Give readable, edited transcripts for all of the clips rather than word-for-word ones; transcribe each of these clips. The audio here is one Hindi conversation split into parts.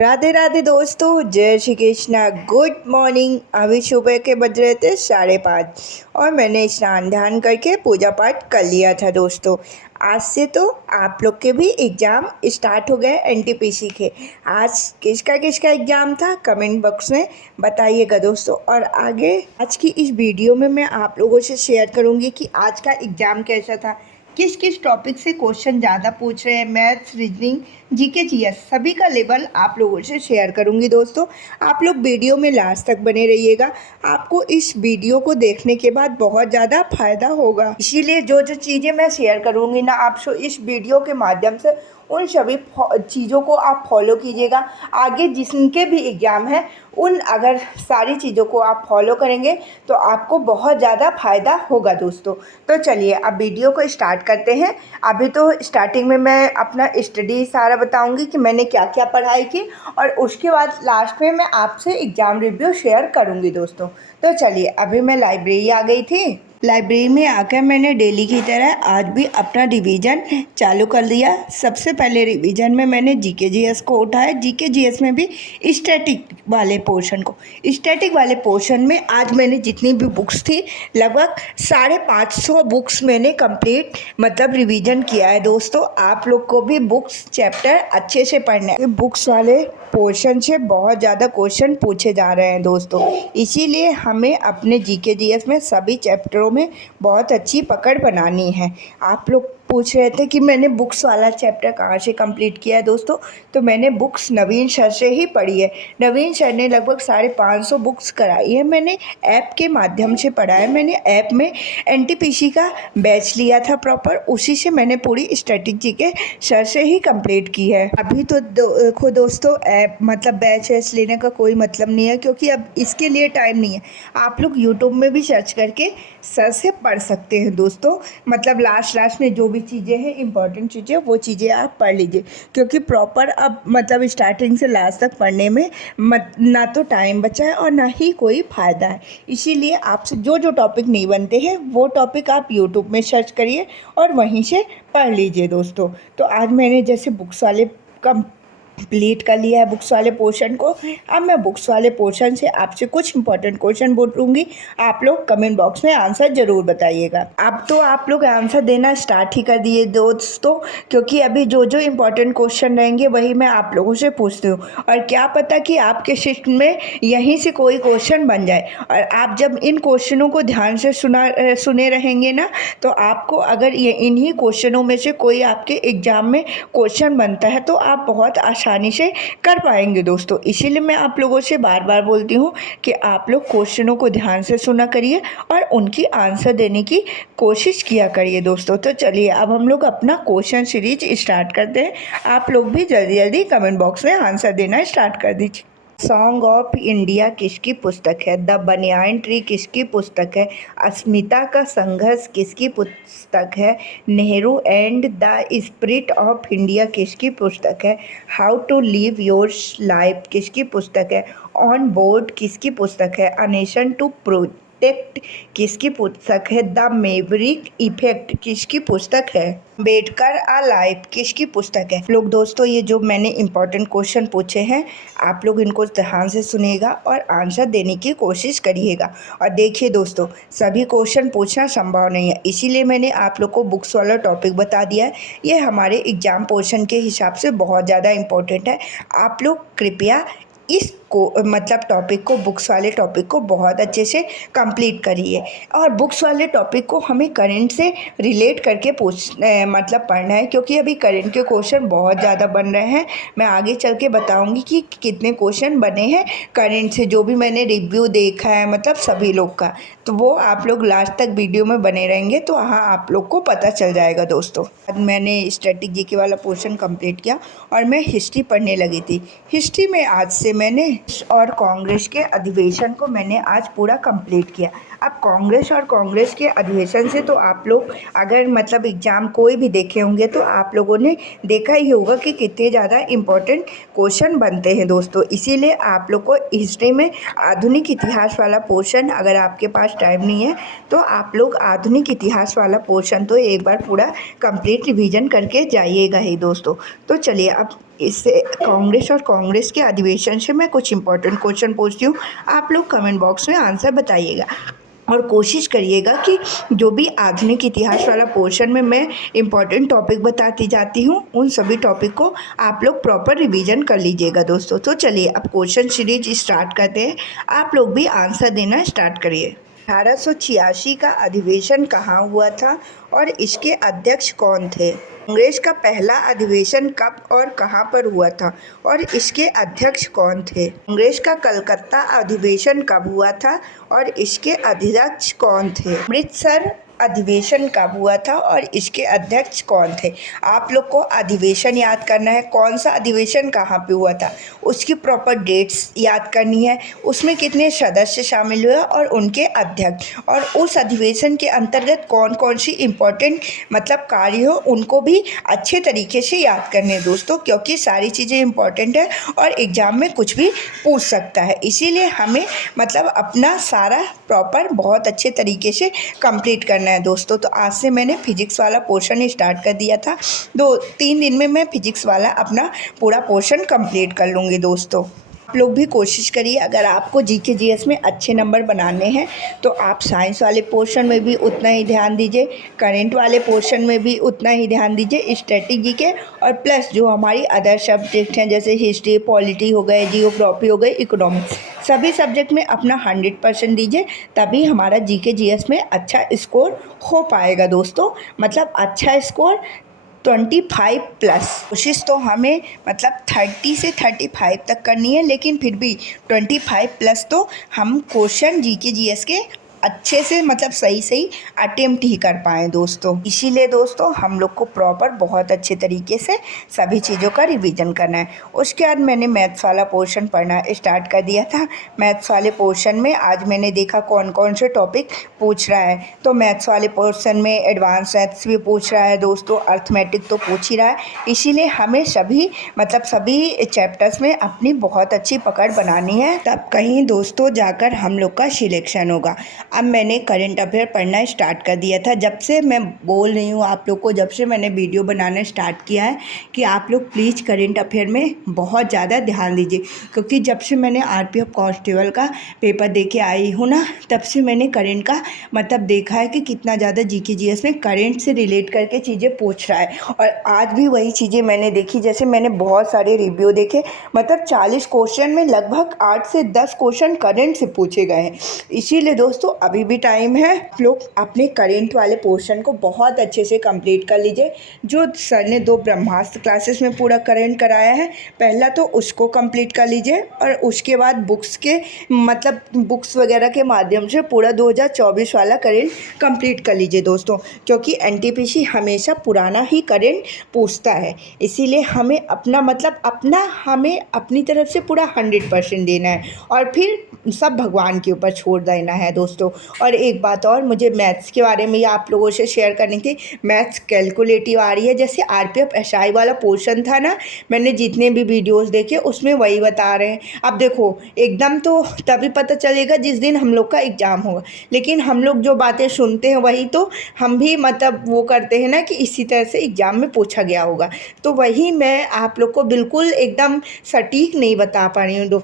राधे राधे दोस्तों, जय श्री कृष्णा। Good morning. अभी सुबह के बज रहे थे 5:30 और मैंने स्नान ध्यान करके पूजा पाठ कर लिया था दोस्तों। आज से तो आप लोग के भी एग्ज़ाम स्टार्ट हो गए एनटीपीसी के। आज किसका किसका एग्ज़ाम था कमेंट बॉक्स में बताइएगा दोस्तों। और आगे आज की इस वीडियो में मैं आप लोगों से शेयर करूँगी कि आज का एग्ज़ाम कैसा था, किस किस टॉपिक से क्वेश्चन ज़्यादा पूछ रहे हैं, मैथ्स, रीजनिंग, जीके, जीएस सभी का लेवल आप लोगों से शेयर करूंगी दोस्तों। आप लोग वीडियो में लास्ट तक बने रहिएगा। आपको इस वीडियो को देखने के बाद बहुत ज़्यादा फायदा होगा, इसीलिए जो जो चीज़ें मैं शेयर करूंगी ना आपसे इस वीडियो के माध्यम से उन सभी चीज़ों को आप फॉलो कीजिएगा। आगे जिनके भी एग्ज़ाम है उन अगर सारी चीज़ों को आप फॉलो करेंगे तो आपको बहुत ज़्यादा फ़ायदा होगा दोस्तों। तो चलिए अब वीडियो को स्टार्ट करते हैं। अभी तो स्टार्टिंग में मैं अपना स्टडी सारा बताऊंगी कि मैंने क्या क्या पढ़ाई की और उसके बाद लास्ट में मैं आपसे एग्ज़ाम रिव्यू शेयर करूंगी दोस्तों। तो चलिए अभी मैं लाइब्रेरी आ गई थी। लाइब्रेरी में आकर मैंने डेली की तरह आज भी अपना रिवीजन चालू कर दिया। सबसे पहले रिवीजन में मैंने जीके जीएस को उठाया। जीके जीएस में भी स्टैटिक वाले पोर्शन को, स्टैटिक वाले पोर्शन में आज मैंने जितनी भी बुक्स थी लगभग 550 बुक्स मैंने कंप्लीट मतलब रिवीजन किया है दोस्तों। आप लोग को भी बुक्स चैप्टर अच्छे से पढ़ना है। बुक्स वाले पोर्शन से बहुत ज़्यादा क्वेश्चन पूछे जा रहे हैं दोस्तों, इसीलिए हमें अपने जीके जीएस में सभी चैप्टरों में बहुत अच्छी पकड़ बनानी है। आप लोग पूछ रहे थे कि मैंने बुक्स वाला चैप्टर कहाँ से कंप्लीट किया है दोस्तों, तो मैंने बुक्स नवीन सर से ही पढ़ी है। नवीन सर ने लगभग 550 बुक्स कराई है। मैंने ऐप के माध्यम से पढ़ा है। मैंने ऐप में एनटीपीसी का बैच लिया था प्रॉपर, उसी से मैंने पूरी स्ट्रेटजी के सर से ही कंप्लीट की है। अभी तो देखो दोस्तों, ऐप मतलब बैच वैच लेने का कोई मतलब नहीं है, क्योंकि अब इसके लिए टाइम नहीं है। आप लोग यूट्यूब में भी सर्च करके सर से पढ़ सकते हैं दोस्तों। मतलब लास्ट में जो भी चीज़ें हैं इंपॉर्टेंट चीज़ें वो चीज़ें आप पढ़ लीजिए, क्योंकि प्रॉपर अब मतलब स्टार्टिंग से लास्ट तक पढ़ने में ना तो टाइम बचा है और ना ही कोई फ़ायदा है। इसीलिए आपसे जो जो टॉपिक नहीं बनते हैं वो टॉपिक आप यूट्यूब में सर्च करिए और वहीं से पढ़ लीजिए दोस्तों। तो आज मैंने जैसे बुक्स वाले कंप्लीट कर लिया है बुक्स वाले पोर्शन को। अब मैं बुक्स वाले पोर्शन से आपसे कुछ इंपॉर्टेंट क्वेश्चन बोलूँगी। आप लोग कमेंट बॉक्स में आंसर ज़रूर बताइएगा। अब तो आप लोग आंसर देना स्टार्ट ही कर दिए दोस्तों, क्योंकि अभी जो जो इंपॉर्टेंट क्वेश्चन रहेंगे वही मैं आप लोगों से पूछती हूँ। और क्या पता कि आपके शिफ्ट में यहीं से कोई क्वेश्चन बन जाए। और आप जब इन क्वेश्चनों को ध्यान से सुने रहेंगे ना, तो आपको अगर ये इन्हीं क्वेश्चनों में से कोई आपके एग्ज़ाम में क्वेश्चन बनता है तो आप बहुत आसानी से कर पाएंगे दोस्तों। इसीलिए मैं आप लोगों से बार बार बोलती हूँ कि आप लोग क्वेश्चनों को ध्यान से सुना करिए और उनकी आंसर देने की कोशिश किया करिए दोस्तों। तो चलिए अब हम लोग अपना क्वेश्चन सीरीज स्टार्ट करते हैं। आप लोग भी जल्दी जल्दी कमेंट बॉक्स में आंसर देना स्टार्ट कर दीजिए। सॉन्ग ऑफ इंडिया किसकी पुस्तक है? द बनियान ट्री किसकी पुस्तक है? अस्मिता का संघर्ष किसकी पुस्तक है? Nehru and the spirit of India किसकी पुस्तक है? How to live your life किसकी पुस्तक है? ऑन बोर्ड किसकी पुस्तक है? अ नेशन टू प्रोटेक्ट किसकी पुस्तक है? द मेवरिक इफेक्ट किसकी पुस्तक है? अम्बेडकर अ लाइफ किसकी पुस्तक है? लोग दोस्तों, ये जो मैंने इंपॉर्टेंट क्वेश्चन पूछे हैं आप लोग इनको ध्यान से सुनिएगा और आंसर देने की कोशिश करिएगा। और देखिए दोस्तों, सभी क्वेश्चन पूछना संभव नहीं है, इसीलिए मैंने आप लोग को बुक्स वाला टॉपिक बता दिया है। ये हमारे एग्जाम पोर्शन के हिसाब से बहुत ज़्यादा इम्पोर्टेंट है। आप लोग कृपया इस को मतलब टॉपिक को, बुक्स वाले टॉपिक को बहुत अच्छे से कंप्लीट करिए। और बुक्स वाले टॉपिक को हमें करंट से रिलेट करके मतलब पढ़ना है, क्योंकि अभी करंट के क्वेश्चन बहुत ज़्यादा बन रहे हैं। मैं आगे चल के बताऊंगी कि कितने क्वेश्चन बने हैं करंट से, जो भी मैंने रिव्यू देखा है मतलब सभी लोग का। तो वो आप लोग लास्ट तक वीडियो में बने रहेंगे तो हाँ आप लोग को पता चल जाएगा दोस्तों। आज मैंने स्ट्रेटेजी के वाला पोर्शन कंप्लीट किया और मैं हिस्ट्री पढ़ने लगी थी। हिस्ट्री में आज से मैंने और कांग्रेस के अधिवेशन को मैंने आज पूरा कंप्लीट किया। अब कांग्रेस और कांग्रेस के अधिवेशन से तो आप लोग अगर मतलब एग्ज़ाम कोई भी देखे होंगे तो आप लोगों ने देखा ही होगा कि कितने ज़्यादा इम्पोर्टेंट क्वेश्चन बनते हैं दोस्तों। इसीलिए आप लोग को हिस्ट्री में आधुनिक इतिहास वाला पोर्शन, अगर आपके पास टाइम नहीं है तो आप लोग आधुनिक इतिहास वाला पोर्शन तो एक बार पूरा कंप्लीट रिवीजन करके जाइएगा ही दोस्तों। तो चलिए अब इससे कांग्रेस और कांग्रेस के अधिवेशन से मैं कुछ इंपॉर्टेंट क्वेश्चन पूछती हूँ, आप लोग कमेंट बॉक्स में आंसर बताइएगा और कोशिश करिएगा कि जो भी आधुनिक इतिहास वाला पोर्शन में मैं इम्पॉर्टेंट टॉपिक बताती जाती हूँ उन सभी टॉपिक को आप लोग प्रॉपर रिवीजन कर लीजिएगा दोस्तों। तो चलिए अब क्वेश्चन सीरीज स्टार्ट करते हैं, आप लोग भी आंसर देना स्टार्ट करिए। 1886 का अधिवेशन कहाँ हुआ था और इसके अध्यक्ष कौन थे? कांग्रेस का पहला अधिवेशन कब और कहाँ पर हुआ था और इसके अध्यक्ष कौन थे? कांग्रेस का कलकत्ता अधिवेशन कब हुआ था और इसके अध्यक्ष कौन थे? अमृतसर अधिवेशन कब हुआ था और इसके अध्यक्ष कौन थे? आप लोग को अधिवेशन याद करना है, कौन सा अधिवेशन कहाँ पे हुआ था, उसकी प्रॉपर डेट्स याद करनी है, उसमें कितने सदस्य शामिल हुए और उनके अध्यक्ष, और उस अधिवेशन के अंतर्गत कौन कौन सी इम्पोर्टेंट मतलब कार्य हो उनको भी अच्छे तरीके से याद करने हैं दोस्तों, क्योंकि सारी चीज़ें इम्पॉर्टेंट है और एग्ज़ाम में कुछ भी पूछ सकता है। इसीलिए हमें मतलब अपना सारा प्रॉपर बहुत अच्छे तरीके से कंप्लीट करना है दोस्तों। तो आज से मैंने फिजिक्स वाला पोर्शन स्टार्ट कर दिया था, 2-3 दिन में मैं फिजिक्स वाला अपना पूरा पोर्शन कंप्लीट कर लूँगी दोस्तों। आप लोग भी कोशिश करिए, अगर आपको जीके जीएस में अच्छे नंबर बनाने हैं तो आप साइंस वाले पोर्शन में भी उतना ही ध्यान दीजिए, करंट वाले पोर्शन में भी उतना ही ध्यान दीजिए, स्ट्रेटेजी के और प्लस जो हमारी अदर सब्जेक्ट हैं जैसे हिस्ट्री, पॉलिटी हो गए, जियोग्राफी हो गई, इकोनॉमिक्स, सभी सब्जेक्ट में अपना 100% दीजिए, तभी हमारा जीके जीएस में अच्छा स्कोर हो पाएगा दोस्तों। मतलब अच्छा स्कोर 25+। कोशिश तो हमें मतलब 30 से 35 तक करनी है, लेकिन फिर भी 25+ तो हम क्वेश्चन जीके जीएस के अच्छे से मतलब सही अटेम्प्ट ही कर पाएँ दोस्तों। इसीलिए दोस्तों हम लोग को प्रॉपर बहुत अच्छे तरीके से सभी चीज़ों का रिवीजन करना है। उसके बाद मैंने मैथ्स वाला पोर्शन पढ़ना स्टार्ट कर दिया था। मैथ्स वाले पोर्शन में आज मैंने देखा कौन कौन से टॉपिक पूछ रहा है, तो मैथ्स वाले पोर्शन में एडवांस मैथ्स भी पूछ रहा है दोस्तों, अर्थमेटिक तो पूछ ही रहा है। इसीलिए हमें सभी चैप्टर्स में अपनी बहुत अच्छी पकड़ बनानी है, तब कहीं दोस्तों जाकर हम लोग का सिलेक्शन होगा। अब मैंने करंट अफेयर पढ़ना स्टार्ट कर दिया था। जब से मैं बोल रही हूँ आप लोग को, जब से मैंने वीडियो बनाना स्टार्ट किया है कि आप लोग प्लीज़ करंट अफेयर में बहुत ज़्यादा ध्यान दीजिए, क्योंकि जब से मैंने आरपीएफ कांस्टेबल का पेपर दे के आई हूँ ना, तब से मैंने करंट का मतलब देखा है कि कितना ज़्यादा जीके जीएस में करंट से रिलेट करके चीज़ें पूछ रहा है। और आज भी वही चीज़ें मैंने देखी, जैसे मैंने बहुत सारे रिव्यू देखे, मतलब 40 क्वेश्चन में लगभग 8 से 10 क्वेश्चन करंट से पूछे गए हैं। इसीलिए दोस्तों अभी भी टाइम है, लोग अपने करंट वाले पोर्शन को बहुत अच्छे से कंप्लीट कर लीजिए। जो सर ने 2 ब्रह्मास्त्र क्लासेस में पूरा करंट कराया है, पहला तो उसको कंप्लीट कर लीजिए और उसके बाद बुक्स के मतलब बुक्स वगैरह के माध्यम से पूरा 2024 वाला करंट कंप्लीट कर लीजिए दोस्तों, क्योंकि एनटीपीसी हमेशा पुराना ही करंट पूछता है। इसीलिए हमें हमें अपनी तरफ से पूरा 100% देना है और फिर सब भगवान के ऊपर छोड़ देना है दोस्तों। और एक बात और मुझे मैथ्स के बारे में आप लोगों से शेयर करनी थी। मैथ्स कैलकुलेटिव आ रही है, जैसे आरपीएफ एसआई वाला पोर्शन था ना, मैंने जितने भी वीडियोस देखे उसमें वही बता रहे हैं। अब देखो एकदम तो तभी पता चलेगा जिस दिन हम लोग का एग्ज़ाम होगा, लेकिन हम लोग जो बातें सुनते हैं वही तो हम भी मतलब वो करते हैं ना कि इसी तरह से एग्ज़ाम में पूछा गया होगा, तो वही मैं आप लोग को बिल्कुल एकदम सटीक नहीं बता पा रही हूँ।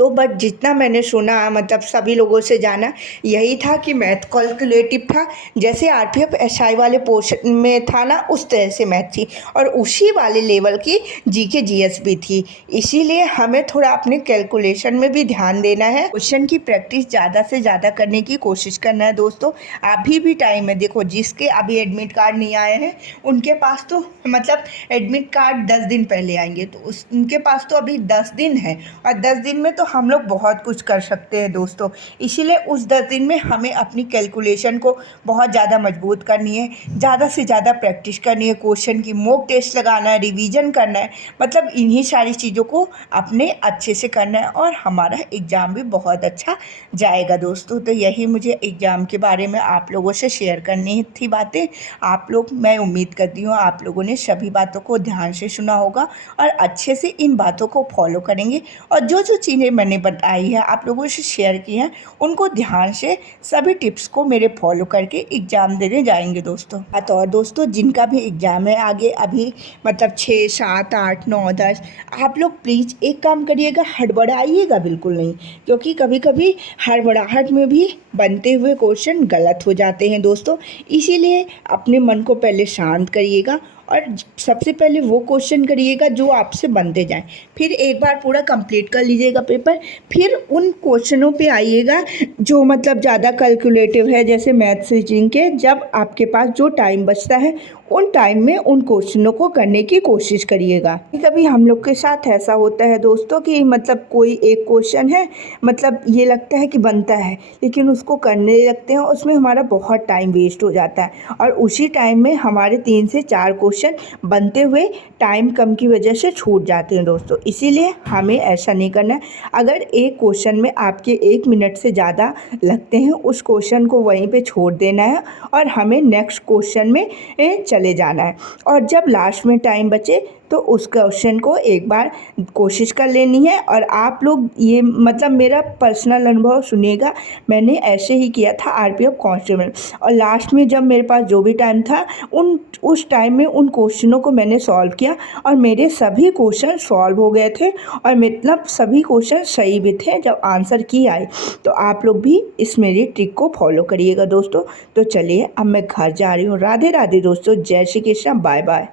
बट जितना मैंने सुना मतलब सभी लोगों से जाना यही था कि मैथ कैलकुलेटिव था, जैसे आरपीएफ एसआई वाले पोर्शन में था ना उस तरह से मैथ थी और उसी वाले लेवल की जीके जीएस भी थी। इसीलिए हमें थोड़ा अपने कैलकुलेशन में भी ध्यान देना है, क्वेश्चन की प्रैक्टिस ज़्यादा से ज़्यादा करने की कोशिश करना है दोस्तों। अभी भी टाइम है, देखो जिसके अभी एडमिट कार्ड नहीं आए हैं उनके पास तो मतलब एडमिट कार्ड 10 दिन पहले आएंगे, तो उनके पास तो अभी 10 दिन है और 10 दिन में तो हम लोग बहुत कुछ कर सकते हैं दोस्तों। इसीलिए उस 10 दिन में हमें अपनी कैलकुलेशन को बहुत ज़्यादा मजबूत करनी है, ज़्यादा से ज़्यादा प्रैक्टिस करनी है, क्वेश्चन की मॉक टेस्ट लगाना है, रिवीजन करना है, मतलब इन्हीं सारी चीज़ों को अपने अच्छे से करना है और हमारा एग्ज़ाम भी बहुत अच्छा जाएगा दोस्तों। तो यही मुझे एग्ज़ाम के बारे में आप लोगों से शेयर करनी थी बातें। आप लोग, मैं उम्मीद करती हूँ आप लोगों ने सभी बातों को ध्यान से सुना होगा और अच्छे से इन बातों को फॉलो करेंगे और जो चीज़ें चीज़ें मैंने बताई है, आप लोगों से शेयर की हैं, उनको ध्यान से सभी टिप्स को मेरे फॉलो करके एग्ज़ाम देने जाएंगे दोस्तों। तो और दोस्तों, जिनका भी एग्ज़ाम है आगे अभी मतलब 6, 7, 8, 9, 10, आप लोग प्लीज़ एक काम करिएगा, हड़बड़ाइएगा बिल्कुल नहीं, क्योंकि कभी कभी हड़बड़ाहट में भी बनते हुए क्वेश्चन गलत हो जाते हैं दोस्तों। इसीलिए अपने मन को पहले शांत करिएगा और सबसे पहले वो क्वेश्चन करिएगा जो आपसे बनते जाएं, फिर एक बार पूरा कंप्लीट कर लीजिएगा पेपर, फिर उन क्वेश्चनों पे आइएगा जो मतलब ज़्यादा कैलकुलेटिव है, जैसे मैथ्स रीजनिंग के। जब आपके पास जो टाइम बचता है उन टाइम में उन क्वेश्चनों को करने की कोशिश करिएगा। कभी हम लोग के साथ ऐसा होता है दोस्तों कि मतलब कोई एक क्वेश्चन है, मतलब ये लगता है कि बनता है, लेकिन उसको करने लगते हैं, उसमें हमारा बहुत टाइम वेस्ट हो जाता है और उसी टाइम में हमारे 3 से 4 क्वेश्चन बनते हुए टाइम कम की वजह से छूट जाते हैं दोस्तों। इसीलिए हमें ऐसा नहीं करना है। अगर एक क्वेश्चन में आपके 1 मिनट से ज़्यादा लगते हैं, उस क्वेश्चन को वहीं पे छोड़ देना है और हमें नेक्स्ट क्वेश्चन में चले जाना है। और जब लास्ट में टाइम बचे तो उस क्वेश्चन को एक बार कोशिश कर लेनी है। और आप लोग ये मतलब मेरा पर्सनल अनुभव सुनिएगा, मैंने ऐसे ही किया था आरपीएफ कांस्टेबल, और लास्ट में जब मेरे पास जो भी टाइम था उस टाइम में उन क्वेश्चनों को मैंने सॉल्व किया और मेरे सभी क्वेश्चन सॉल्व हो गए थे और मतलब सभी क्वेश्चन सही भी थे जब आंसर की आए। तो आप लोग भी इस मेरी ट्रिक को फॉलो करिएगा दोस्तों। तो चलिए अब मैं घर जा रही हूँ। राधे राधे दोस्तों, जय श्री कृष्ण, बाय बाय।